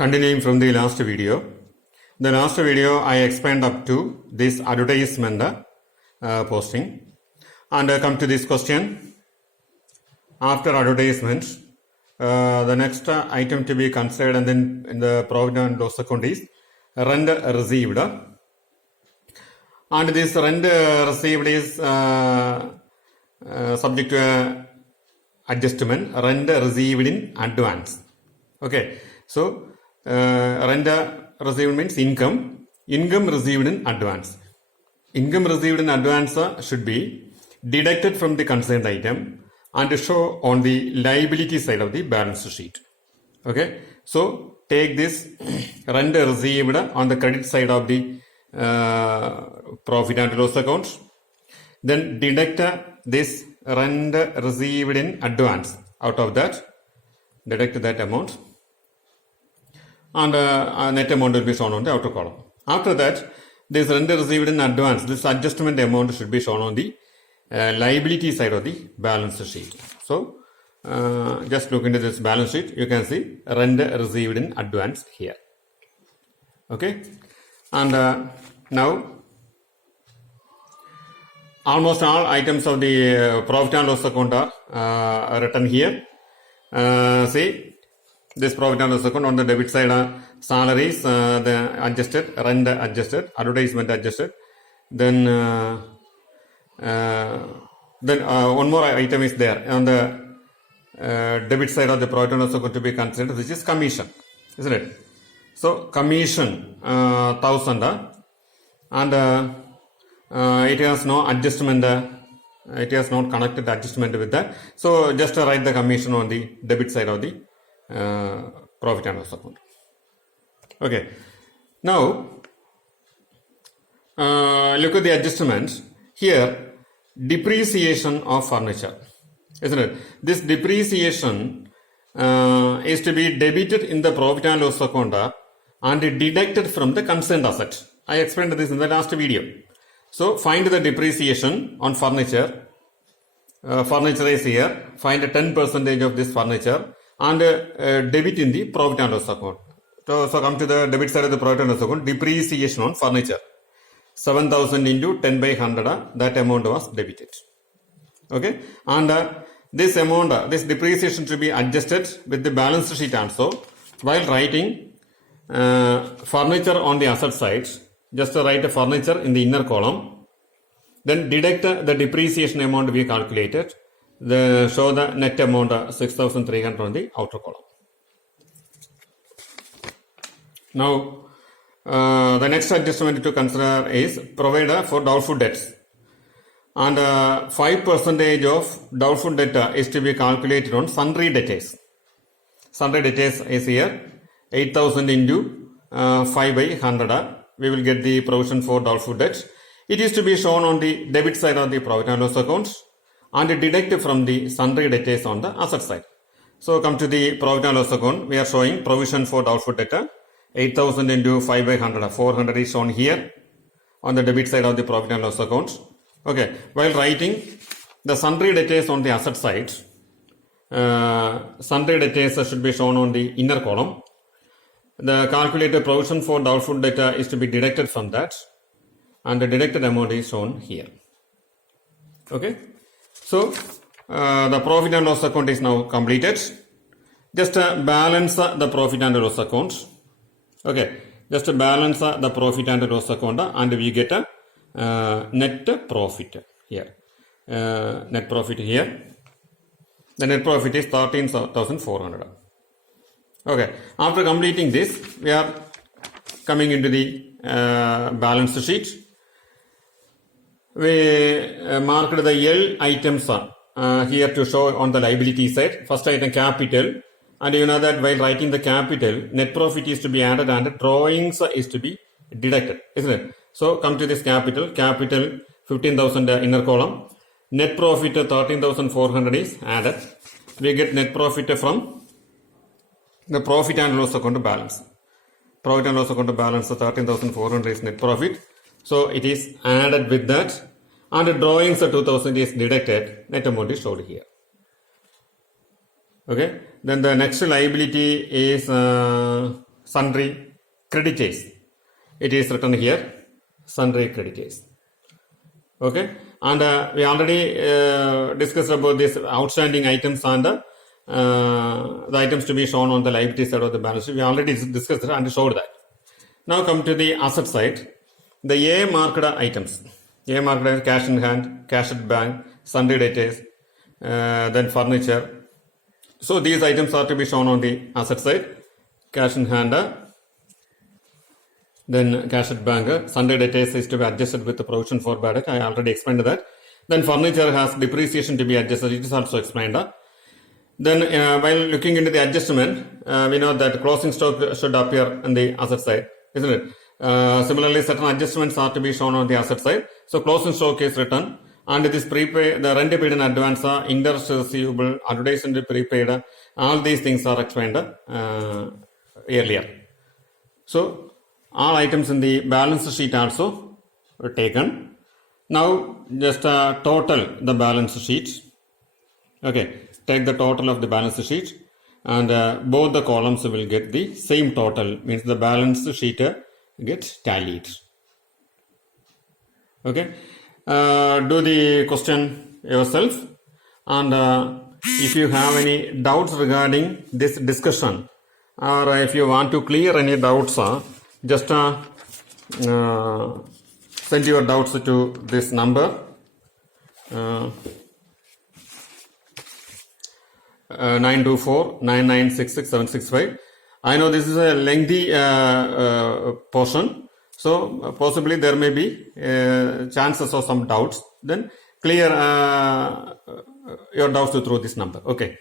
Continuing from the last video. The last video I explained up to this advertisement posting, and come to this question. After advertisement, the next item to be considered and then in the profit and loss account is rent received, and this rent received is subject to adjustment. Rent received in advance. Okay, so rent received means income received in advance. Income received in advance should be deducted from the concerned item and show on the liability side of the balance sheet. Okay, so take this rent received on the credit side of the profit and loss account, then deduct this rent received in advance. Out of that, deduct that amount, and net amount will be shown on the outer column. After that, this rent received in advance, this adjustment amount should be shown on the liability side of the balance sheet. So just look into this balance sheet, you can see rent received in advance here. Okay, and now almost all items of the profit and loss account are written here. See, this profit and loss account on the debit side, salaries the adjusted, rent adjusted, advertisement adjusted. Then one more item is there on the debit side of the profit and loss account to be considered, which is commission, isn't it? So commission 1000, and it has no adjustment. It has not connected adjustment with that. So just write the commission on the debit side of the profit and loss account. Okay. Now look at the adjustments here. Depreciation of furniture, isn't it? This depreciation is to be debited in the profit and loss account and deducted from the concerned asset. I explained this in the last video. So find the depreciation on furniture. Furniture is here. Find 10% of this furniture and debit in the profit and loss account. So come to the debit side of the profit and loss account. Depreciation on furniture. 7,000 into 10 by 100. That amount was debited. Okay, and this amount, this depreciation to be adjusted with the balance sheet also. While writing furniture on the asset side, just write furniture in the inner column, then deduct the depreciation amount we calculated, show the net amount 6,300 on the outer column. Now the next adjustment to consider is provide for doubtful debts, and 5% of doubtful debt is to be calculated on sundry debtors. Sundry debtors is here 8,000 into 5 by 100. We will get the provision for doubtful debts. It is to be shown on the debit side of the profit and loss account and deducted from the sundry debtors on the asset side. So come to the profit and loss account. We are showing provision for doubtful debt. 8,000 into 5 by 100. 400 is shown here on the debit side of the profit and loss account. Okay. While writing the sundry debtors on the asset side, sundry debtors should be shown on the inner column. The calculated provision for doubtful debt is to be deducted from that, and the deducted amount is shown here. Okay. So the profit and loss account is now completed. Just balance the profit and loss account. Okay. Just balance the profit and loss account, and we get a net profit here. Net profit here. The net profit is 13,400. Okay, after completing this, we are coming into the balance sheet. We marked the L items here to show on the liability side. First item, capital, and you know that while writing the capital, net profit is to be added and drawings is to be deducted, isn't it? So come to this capital 15,000 inner column, net profit 13,400 is added. We get net profit from the profit and loss account balance. Profit and loss account balance 13,400 is net profit. So it is added with that, and the drawings 2,000 is deducted. Net amount is showed here. Okay. Then the next liability is sundry creditors. It is written here, sundry creditors. Okay, and we already discussed about this outstanding items and the items to be shown on the liability side of the balance sheet. We already discussed that and showed that. Now come to the asset side. The A marked items. A marked items, cash in hand, cash at bank, sundry debtors, then furniture. So these items are to be shown on the asset side. Cash in hand, then cash at bank, sundry debtors is to be adjusted with the provision for bad debt. I already explained that. Then furniture has depreciation to be adjusted. It is also explained. Then while looking into the adjustment, we know that closing stock should appear on the asset side, isn't it? Similarly, certain adjustments are to be shown on the asset side. So closing stock is written, and this prepaid, the rent paid in advance, interest receivable, advertisement prepaid, all these things are explained earlier. So all items in the balance sheet also are taken. Now just total the balance sheet. Okay, take the total of the balance sheet, and both the columns will get the same total, means the balance sheet gets tallied. Okay, do the question yourself, and if you have any doubts regarding this discussion, or if you want to clear any doubts, just send your doubts to this number, 924-9966-765. I know this is a lengthy portion, so possibly there may be chances of some doubts. Then clear your doubts through this number. Okay.